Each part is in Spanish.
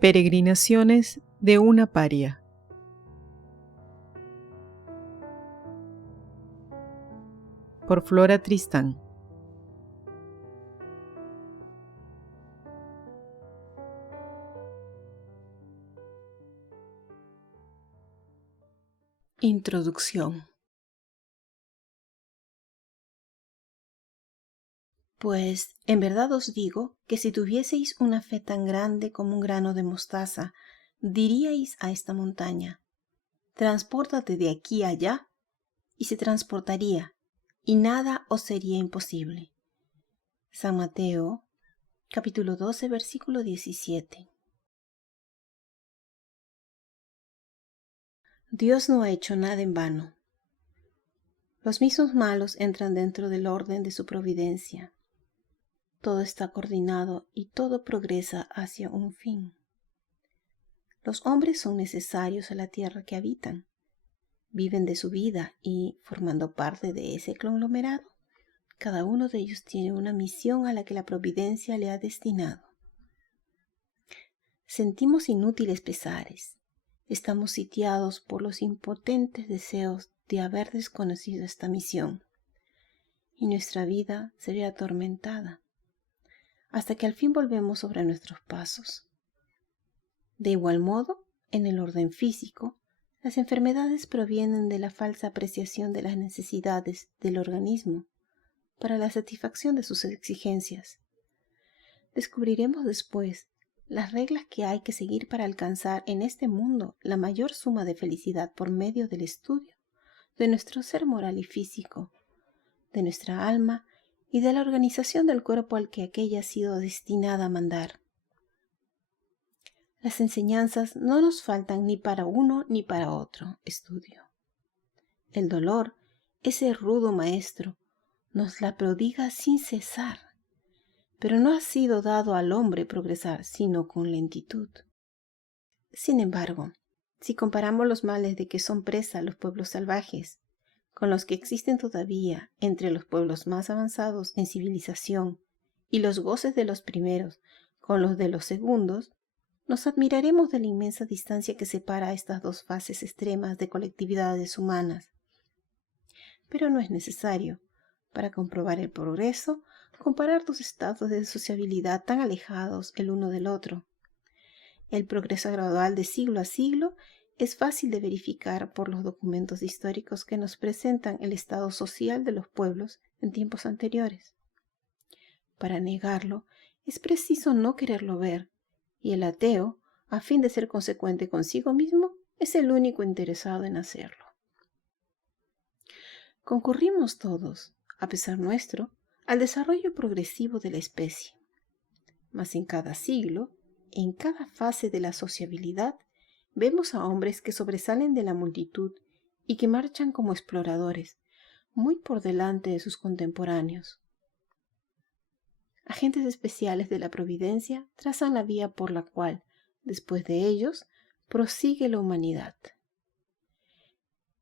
Peregrinaciones de una paria. Por Flora Tristán. Introducción. Pues en verdad os digo que si tuvieseis una fe tan grande como un grano de mostaza, diríais a esta montaña: transpórtate de aquí a allá, y se transportaría, y nada os sería imposible. San Mateo, capítulo 12, versículo 17. Dios no ha hecho nada en vano. Los mismos malos entran dentro del orden de su providencia. Todo está coordinado y todo progresa hacia un fin. Los hombres son necesarios a la tierra que habitan. Viven de su vida y, formando parte de ese conglomerado, cada uno de ellos tiene una misión a la que la providencia le ha destinado. Sentimos inútiles pesares. Estamos sitiados por los impotentes deseos de haber desconocido esta misión, y nuestra vida se ve atormentada, hasta que al fin volvemos sobre nuestros pasos. De igual modo, en el orden físico, las enfermedades provienen de la falsa apreciación de las necesidades del organismo para la satisfacción de sus exigencias. Descubriremos después las reglas que hay que seguir para alcanzar en este mundo la mayor suma de felicidad por medio del estudio de nuestro ser moral y físico, de nuestra alma y de la organización del cuerpo al que aquella ha sido destinada a mandar. Las enseñanzas no nos faltan ni para uno ni para otro estudio. El dolor, ese rudo maestro, nos la prodiga sin cesar, pero no ha sido dado al hombre progresar sino con lentitud. Sin embargo, si comparamos los males de que son presa los pueblos salvajes con los que existen todavía entre los pueblos más avanzados en civilización y los goces de los primeros con los de los segundos, nos admiraremos de la inmensa distancia que separa a estas dos fases extremas de colectividades humanas. Pero no es necesario, para comprobar el progreso, comparar dos estados de sociabilidad tan alejados el uno del otro. El progreso gradual de siglo a siglo es fácil de verificar por los documentos históricos que nos presentan el estado social de los pueblos en tiempos anteriores. Para negarlo, es preciso no quererlo ver, y el ateo, a fin de ser consecuente consigo mismo, es el único interesado en hacerlo. Concurrimos todos, a pesar nuestro, al desarrollo progresivo de la especie. Mas en cada siglo, en cada fase de la sociabilidad, vemos a hombres que sobresalen de la multitud y que marchan como exploradores, muy por delante de sus contemporáneos. Agentes especiales de la providencia trazan la vía por la cual, después de ellos, prosigue la humanidad.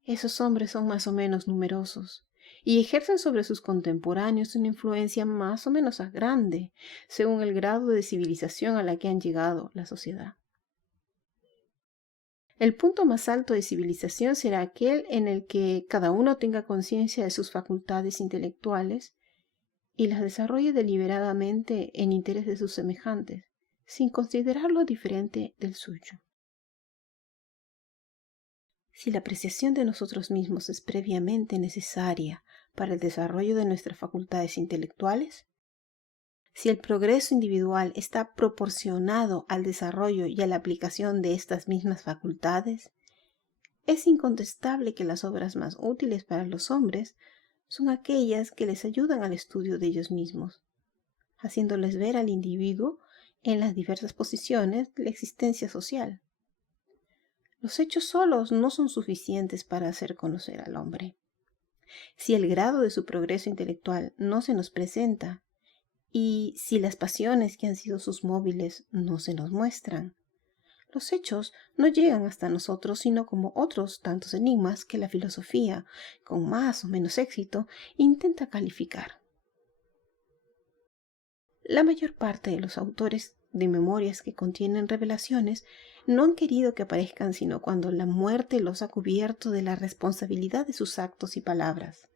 Esos hombres son más o menos numerosos y ejercen sobre sus contemporáneos una influencia más o menos grande, según el grado de civilización a la que han llegado la sociedad. El punto más alto de civilización será aquel en el que cada uno tenga conciencia de sus facultades intelectuales y las desarrolle deliberadamente en interés de sus semejantes, sin considerarlo diferente del suyo. Si la apreciación de nosotros mismos es previamente necesaria para el desarrollo de nuestras facultades intelectuales, si el progreso individual está proporcionado al desarrollo y a la aplicación de estas mismas facultades, es incontestable que las obras más útiles para los hombres son aquellas que les ayudan al estudio de ellos mismos, haciéndoles ver al individuo en las diversas posiciones de la existencia social. Los hechos solos no son suficientes para hacer conocer al hombre. Si el grado de su progreso intelectual no se nos presenta, y si las pasiones que han sido sus móviles no se nos muestran, los hechos no llegan hasta nosotros sino como otros tantos enigmas que la filosofía, con más o menos éxito, intenta calificar. La mayor parte de los autores de memorias que contienen revelaciones no han querido que aparezcan sino cuando la muerte los ha cubierto de la responsabilidad de sus actos y palabras,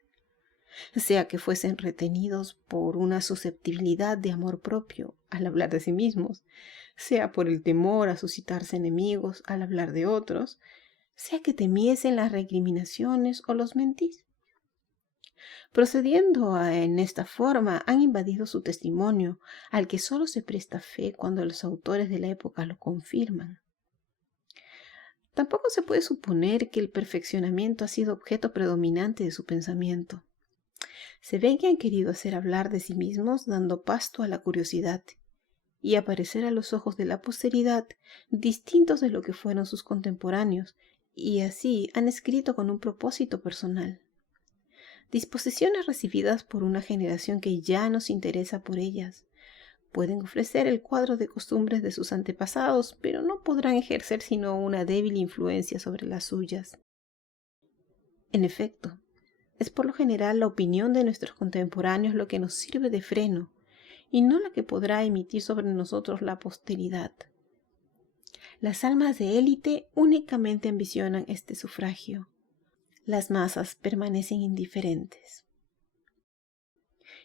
sea que fuesen retenidos por una susceptibilidad de amor propio al hablar de sí mismos, sea por el temor a suscitarse enemigos al hablar de otros, sea que temiesen las recriminaciones o los mentís. Procediendo en esta forma, han invadido su testimonio, al que solo se presta fe cuando los autores de la época lo confirman. Tampoco se puede suponer que el perfeccionamiento ha sido objeto predominante de su pensamiento. Se ve que han querido hacer hablar de sí mismos dando pasto a la curiosidad y aparecer a los ojos de la posteridad distintos de lo que fueron sus contemporáneos, y así han escrito con un propósito personal. Disposiciones recibidas por una generación que ya no se interesa por ellas. Pueden ofrecer el cuadro de costumbres de sus antepasados, pero no podrán ejercer sino una débil influencia sobre las suyas. En efecto, es por lo general la opinión de nuestros contemporáneos lo que nos sirve de freno, y no la que podrá emitir sobre nosotros la posteridad. Las almas de élite únicamente ambicionan este sufragio. Las masas permanecen indiferentes.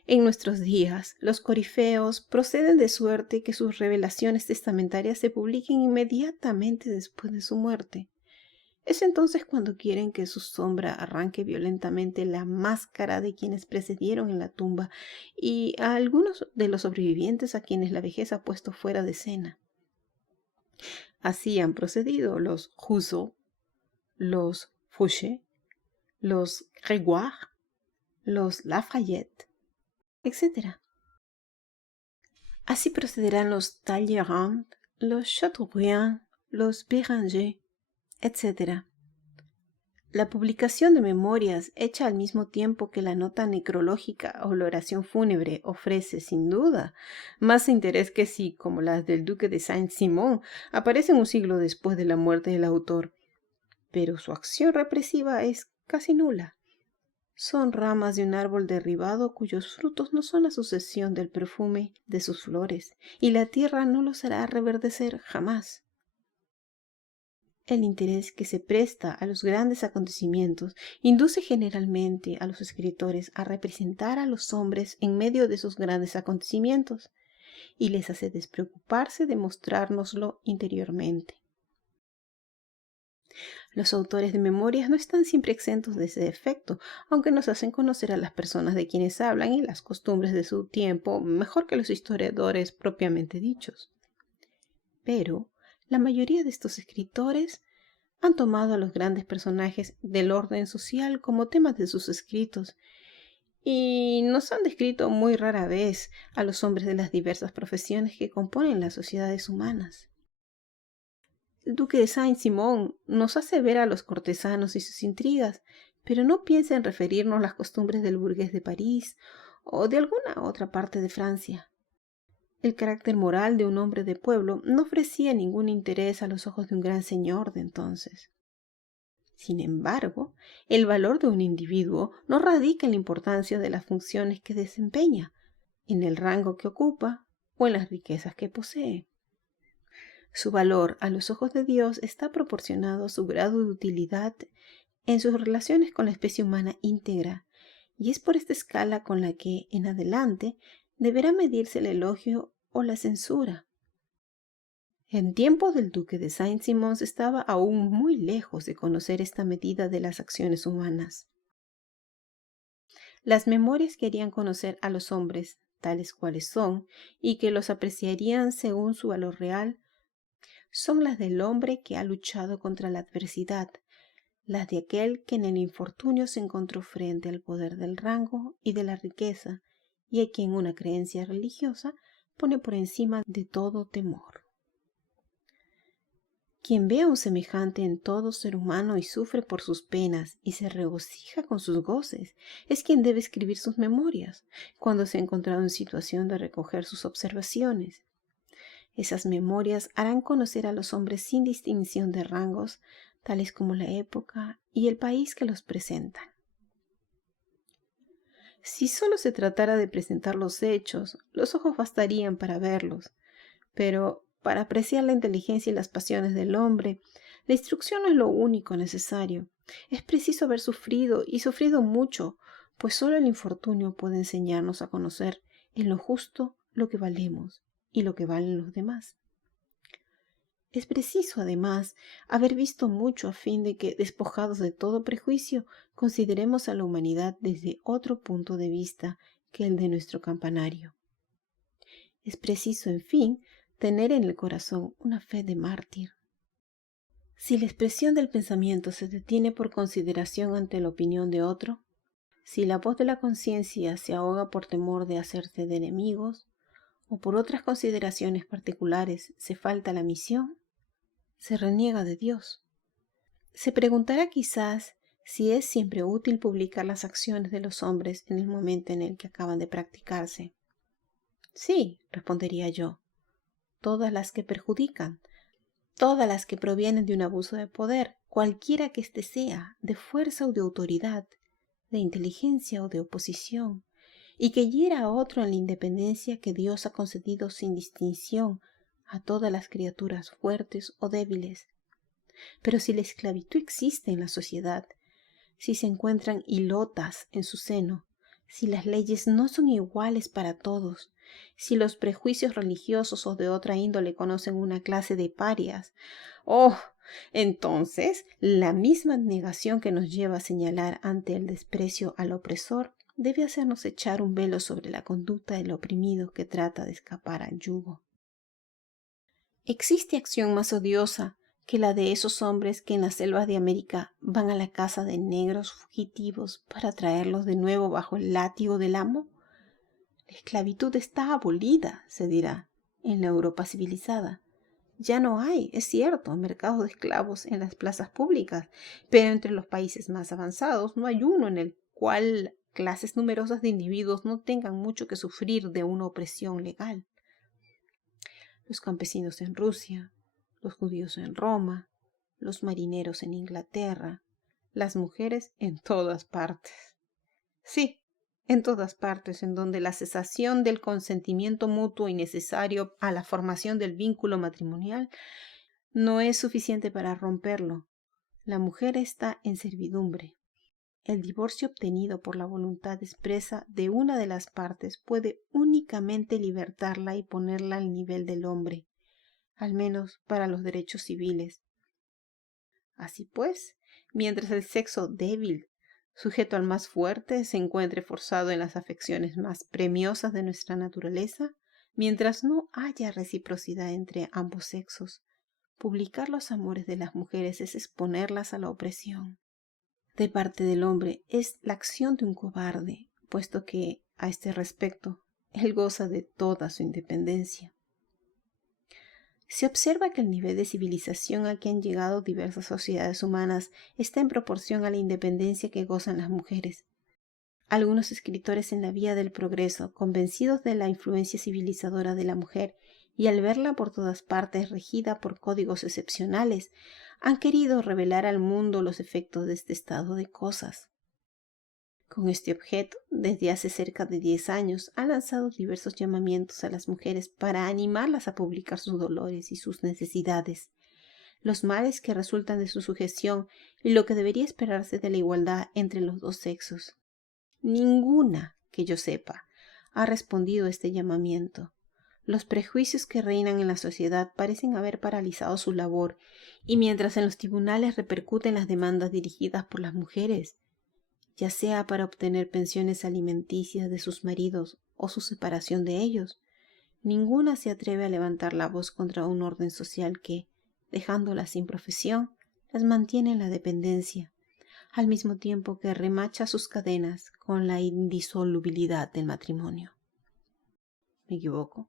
En nuestros días, los corifeos proceden de suerte que sus revelaciones testamentarias se publiquen inmediatamente después de su muerte. Es entonces cuando quieren que su sombra arranque violentamente la máscara de quienes precedieron en la tumba y a algunos de los sobrevivientes a quienes la vejez ha puesto fuera de escena. Así han procedido los Rousseau, los Fouché, los Grégoire, los Lafayette, etc. Así procederán los Talleyrand, los Chateaubriand, los Béranger, etc. La publicación de memorias, hecha al mismo tiempo que la nota necrológica o la oración fúnebre, ofrece, sin duda, más interés que si, como las del duque de Saint-Simon, aparecen un siglo después de la muerte del autor. Pero su acción represiva es casi nula. Son ramas de un árbol derribado cuyos frutos no son la sucesión del perfume de sus flores, y la tierra no los hará reverdecer jamás. El interés que se presta a los grandes acontecimientos induce generalmente a los escritores a representar a los hombres en medio de esos grandes acontecimientos, y les hace despreocuparse de mostrárnoslo interiormente. Los autores de memorias no están siempre exentos de ese defecto, aunque nos hacen conocer a las personas de quienes hablan y las costumbres de su tiempo mejor que los historiadores propiamente dichos. Pero la mayoría de estos escritores han tomado a los grandes personajes del orden social como temas de sus escritos y nos han descrito muy rara vez a los hombres de las diversas profesiones que componen las sociedades humanas. El duque de Saint-Simon nos hace ver a los cortesanos y sus intrigas, pero no piensa en referirnos las costumbres del burgués de París o de alguna otra parte de Francia. El carácter moral de un hombre de pueblo no ofrecía ningún interés a los ojos de un gran señor de entonces. Sin embargo, el valor de un individuo no radica en la importancia de las funciones que desempeña, en el rango que ocupa o en las riquezas que posee. Su valor a los ojos de Dios está proporcionado a su grado de utilidad en sus relaciones con la especie humana íntegra, y es por esta escala con la que, en adelante, deberá medirse el elogio o la censura. En tiempos del duque de Saint-Simon se estaba aún muy lejos de conocer esta medida de las acciones humanas. Las memorias querían conocer a los hombres tales cuales son y que los apreciarían según su valor real, son las del hombre que ha luchado contra la adversidad, las de aquel que en el infortunio se encontró frente al poder del rango y de la riqueza, y a quien una creencia religiosa pone por encima de todo temor. Quien ve a un semejante en todo ser humano y sufre por sus penas y se regocija con sus goces, es quien debe escribir sus memorias, cuando se ha encontrado en situación de recoger sus observaciones. Esas memorias harán conocer a los hombres sin distinción de rangos, tales como la época y el país que los presentan. Si solo se tratara de presentar los hechos, los ojos bastarían para verlos, Pero para apreciar la inteligencia y las pasiones del hombre, la instrucción no es lo único necesario. Es preciso haber sufrido y sufrido mucho, pues solo el infortunio puede enseñarnos a conocer en lo justo lo que valemos y lo que valen los demás. Es preciso, además, haber visto mucho a fin de que, despojados de todo prejuicio, consideremos a la humanidad desde otro punto de vista que el de nuestro campanario. Es preciso, en fin, tener en el corazón una fe de mártir. Si la expresión del pensamiento se detiene por consideración ante la opinión de otro, si la voz de la conciencia se ahoga por temor de hacerse de enemigos, o por otras consideraciones particulares se falta la misión, se reniega de Dios. Se preguntará quizás si es siempre útil publicar las acciones de los hombres en el momento en el que acaban de practicarse. Sí, respondería yo, todas las que perjudican, todas las que provienen de un abuso de poder, cualquiera que éste sea, de fuerza o de autoridad, de inteligencia o de oposición, y que hiera a otro en la independencia que Dios ha concedido sin distinción a todas las criaturas fuertes o débiles. Pero si la esclavitud existe en la sociedad, si se encuentran hilotas en su seno, si las leyes no son iguales para todos, si los prejuicios religiosos o de otra índole conocen una clase de parias, ¡oh! Entonces, la misma negación que nos lleva a señalar ante el desprecio al opresor debe hacernos echar un velo sobre la conducta del oprimido que trata de escapar al yugo. ¿Existe acción más odiosa que la de esos hombres que en las selvas de América van a la caza de negros fugitivos para traerlos de nuevo bajo el látigo del amo? La esclavitud está abolida, se dirá, en la Europa civilizada. Ya no hay, es cierto, mercados de esclavos en las plazas públicas, pero entre los países más avanzados no hay uno en el cual clases numerosas de individuos no tengan mucho que sufrir de una opresión legal. Los campesinos en Rusia, los judíos en Roma, los marineros en Inglaterra, las mujeres en todas partes. Sí, en todas partes en donde la cesación del consentimiento mutuo y necesario a la formación del vínculo matrimonial no es suficiente para romperlo. La mujer está en servidumbre. El divorcio obtenido por la voluntad expresa de una de las partes puede únicamente libertarla y ponerla al nivel del hombre, al menos para los derechos civiles. Así pues, mientras el sexo débil, sujeto al más fuerte, se encuentre forzado en las afecciones más premiosas de nuestra naturaleza, mientras no haya reciprocidad entre ambos sexos, publicar los amores de las mujeres es exponerlas a la opresión. De parte del hombre es la acción de un cobarde, puesto que, a este respecto, él goza de toda su independencia. Se observa que el nivel de civilización a que han llegado diversas sociedades humanas está en proporción a la independencia que gozan las mujeres. Algunos escritores en la vía del progreso, convencidos de la influencia civilizadora de la mujer y al verla por todas partes regida por códigos excepcionales, han querido revelar al mundo los efectos de este estado de cosas. Con este objeto, desde hace cerca de 10 años, han lanzado diversos llamamientos a las mujeres para animarlas a publicar sus dolores y sus necesidades, los males que resultan de su sujeción y lo que debería esperarse de la igualdad entre los dos sexos. Ninguna, que yo sepa, ha respondido a este llamamiento. Los prejuicios que reinan en la sociedad parecen haber paralizado su labor, y mientras en los tribunales repercuten las demandas dirigidas por las mujeres, ya sea para obtener pensiones alimenticias de sus maridos o su separación de ellos, ninguna se atreve a levantar la voz contra un orden social que, dejándolas sin profesión, las mantiene en la dependencia, al mismo tiempo que remacha sus cadenas con la indisolubilidad del matrimonio. ¿Me equivoco?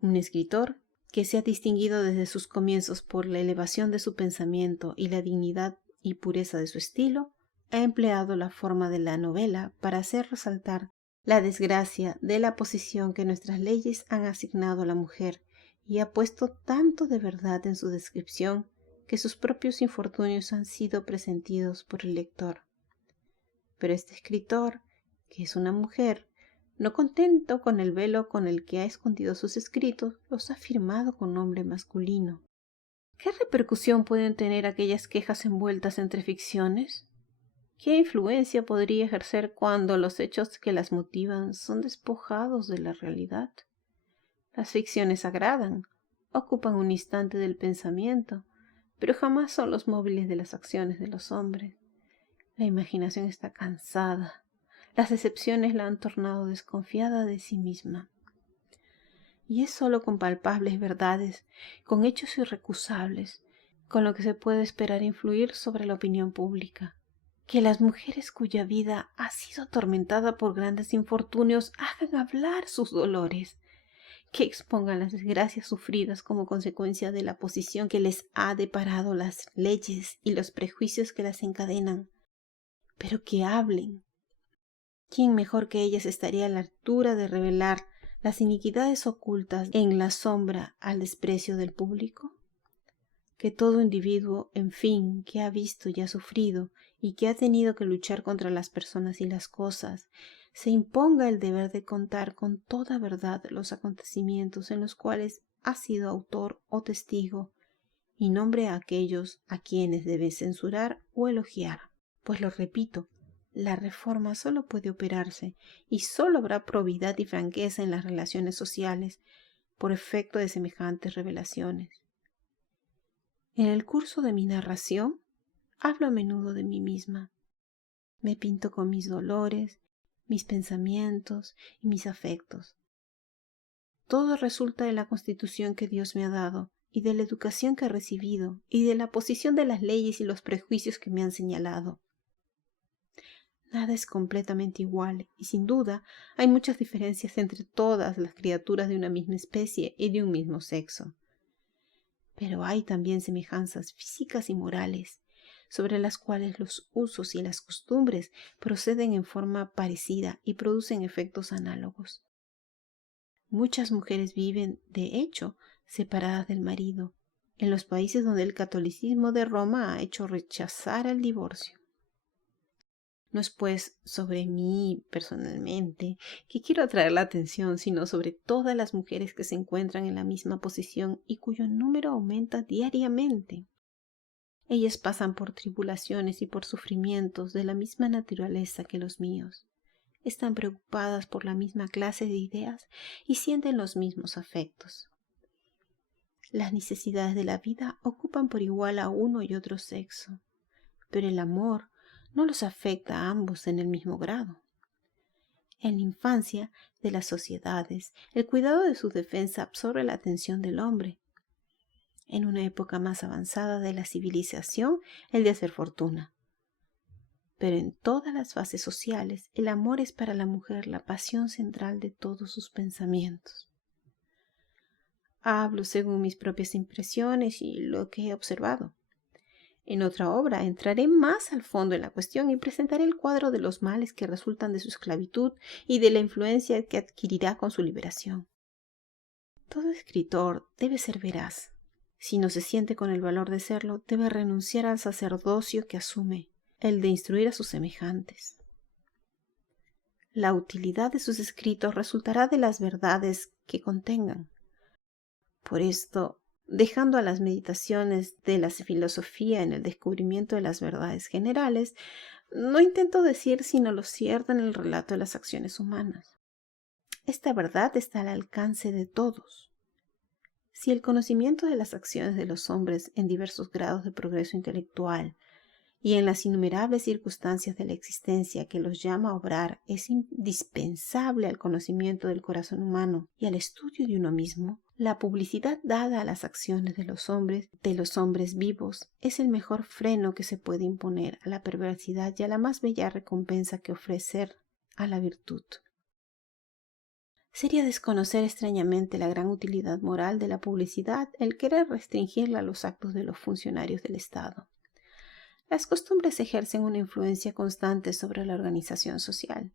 Un escritor que se ha distinguido desde sus comienzos por la elevación de su pensamiento y la dignidad y pureza de su estilo, ha empleado la forma de la novela para hacer resaltar la desgracia de la posición que nuestras leyes han asignado a la mujer y ha puesto tanto de verdad en su descripción que sus propios infortunios han sido presentidos por el lector. Pero este escritor, que es una mujer, No contento con el velo con el que ha escondido sus escritos, los ha firmado con nombre masculino. ¿Qué repercusión pueden tener aquellas quejas envueltas entre ficciones? ¿Qué influencia podría ejercer cuando los hechos que las motivan son despojados de la realidad? Las ficciones agradan, ocupan un instante del pensamiento, pero jamás son los móviles de las acciones de los hombres. La imaginación está cansada. Las decepciones la han tornado desconfiada de sí misma. Y es sólo con palpables verdades, con hechos irrecusables, con lo que se puede esperar influir sobre la opinión pública. Que las mujeres cuya vida ha sido atormentada por grandes infortunios hagan hablar sus dolores, que expongan las desgracias sufridas como consecuencia de la posición que les ha deparado las leyes y los prejuicios que las encadenan, pero que hablen. ¿Quién mejor que ellas estaría a la altura de revelar las iniquidades ocultas en la sombra al desprecio del público? Que todo individuo, en fin, que ha visto y ha sufrido y que ha tenido que luchar contra las personas y las cosas, se imponga el deber de contar con toda verdad los acontecimientos en los cuales ha sido autor o testigo, y nombre a aquellos a quienes debe censurar o elogiar. Pues lo repito, la reforma solo puede operarse y solo habrá probidad y franqueza en las relaciones sociales por efecto de semejantes revelaciones. En el curso de mi narración, hablo a menudo de mí misma. Me pinto con mis dolores, mis pensamientos y mis afectos. Todo resulta de la constitución que Dios me ha dado y de la educación que he recibido y de la posición de las leyes y los prejuicios que me han señalado. Nada es completamente igual y sin duda hay muchas diferencias entre todas las criaturas de una misma especie y de un mismo sexo. Pero hay también semejanzas físicas y morales, sobre las cuales los usos y las costumbres proceden en forma parecida y producen efectos análogos. Muchas mujeres viven, de hecho, separadas del marido, en los países donde el catolicismo de Roma ha hecho rechazar el divorcio. No es pues sobre mí personalmente que quiero atraer la atención, sino sobre todas las mujeres que se encuentran en la misma posición y cuyo número aumenta diariamente. Ellas pasan por tribulaciones y por sufrimientos de la misma naturaleza que los míos. Están preocupadas por la misma clase de ideas y sienten los mismos afectos. Las necesidades de la vida ocupan por igual a uno y otro sexo, pero el amor no los afecta a ambos en el mismo grado. En la infancia de las sociedades, el cuidado de su defensa absorbe la atención del hombre. En una época más avanzada de la civilización, el de hacer fortuna. Pero en todas las fases sociales, el amor es para la mujer la pasión central de todos sus pensamientos. Hablo según mis propias impresiones y lo que he observado. En otra obra entraré más al fondo en la cuestión y presentaré el cuadro de los males que resultan de su esclavitud y de la influencia que adquirirá con su liberación. Todo escritor debe ser veraz. Si no se siente con el valor de serlo, debe renunciar al sacerdocio que asume, el de instruir a sus semejantes. La utilidad de sus escritos resultará de las verdades que contengan. Por esto, dejando a las meditaciones de la filosofía en el descubrimiento de las verdades generales, no intento decir sino lo cierto en el relato de las acciones humanas. Esta verdad está al alcance de todos. Si el conocimiento de las acciones de los hombres en diversos grados de progreso intelectual y en las innumerables circunstancias de la existencia que los llama a obrar es indispensable al conocimiento del corazón humano y al estudio de uno mismo, la publicidad dada a las acciones de los hombres vivos, es el mejor freno que se puede imponer a la perversidad y a la más bella recompensa que ofrecer a la virtud. Sería desconocer extrañamente la gran utilidad moral de la publicidad el querer restringirla a los actos de los funcionarios del Estado. Las costumbres ejercen una influencia constante sobre la organización social.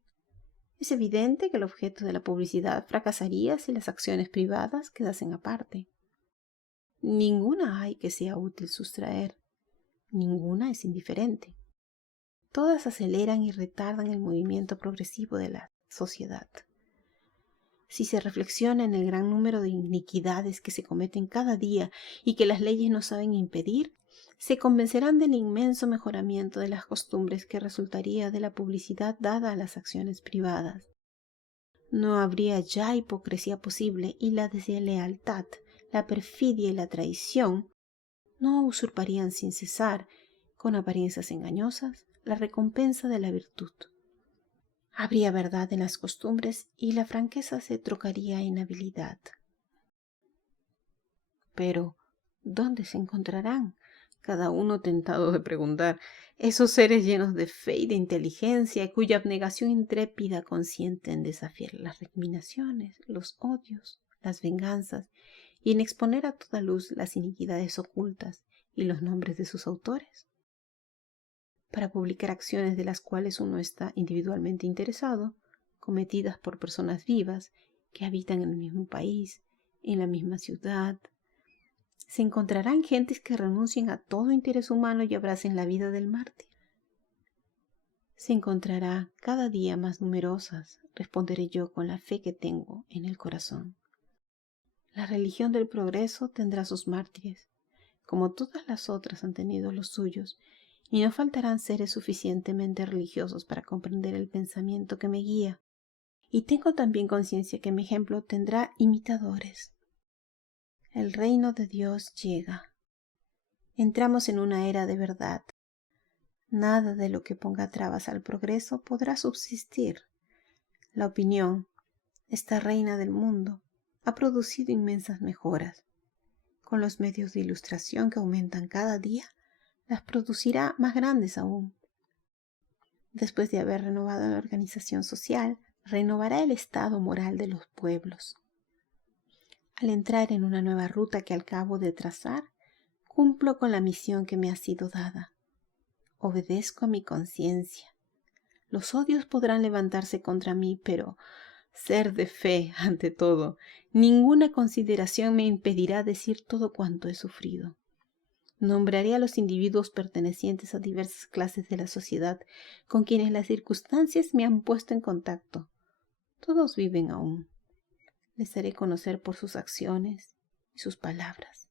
Es evidente que el objeto de la publicidad fracasaría si las acciones privadas quedasen aparte. Ninguna hay que sea útil sustraer, ninguna es indiferente. Todas aceleran y retardan el movimiento progresivo de la sociedad. Si se reflexiona en el gran número de iniquidades que se cometen cada día y que las leyes no saben impedir, se convencerán del inmenso mejoramiento de las costumbres que resultaría de la publicidad dada a las acciones privadas. No habría ya hipocresía posible y la deslealtad, la perfidia y la traición no usurparían sin cesar, con apariencias engañosas, la recompensa de la virtud. Habría verdad en las costumbres y la franqueza se trocaría en habilidad. Pero, ¿dónde se encontrarán? Cada uno tentado de preguntar, esos seres llenos de fe y de inteligencia, cuya abnegación intrépida consiente en desafiar las recriminaciones, los odios, las venganzas, y en exponer a toda luz las iniquidades ocultas y los nombres de sus autores. Para publicar acciones de las cuales uno está individualmente interesado, cometidas por personas vivas que habitan en el mismo país, en la misma ciudad, se encontrarán gentes que renuncien a todo interés humano y abracen la vida del mártir. Se encontrará cada día más numerosas, responderé yo con la fe que tengo en el corazón. La religión del progreso tendrá sus mártires, como todas las otras han tenido los suyos, y no faltarán seres suficientemente religiosos para comprender el pensamiento que me guía. Y tengo también conciencia que mi ejemplo tendrá imitadores. El reino de Dios llega. Entramos en una era de verdad. Nada de lo que ponga trabas al progreso podrá subsistir. La opinión, esta reina del mundo, ha producido inmensas mejoras. Con los medios de ilustración que aumentan cada día, las producirá más grandes aún. Después de haber renovado la organización social, renovará el estado moral de los pueblos. Al entrar en una nueva ruta que acabo de trazar, cumplo con la misión que me ha sido dada. Obedezco a mi conciencia. Los odios podrán levantarse contra mí, pero ser de fe ante todo. Ninguna consideración me impedirá decir todo cuanto he sufrido. Nombraré a los individuos pertenecientes a diversas clases de la sociedad con quienes las circunstancias me han puesto en contacto. Todos viven aún. Les haré conocer por sus acciones y sus palabras.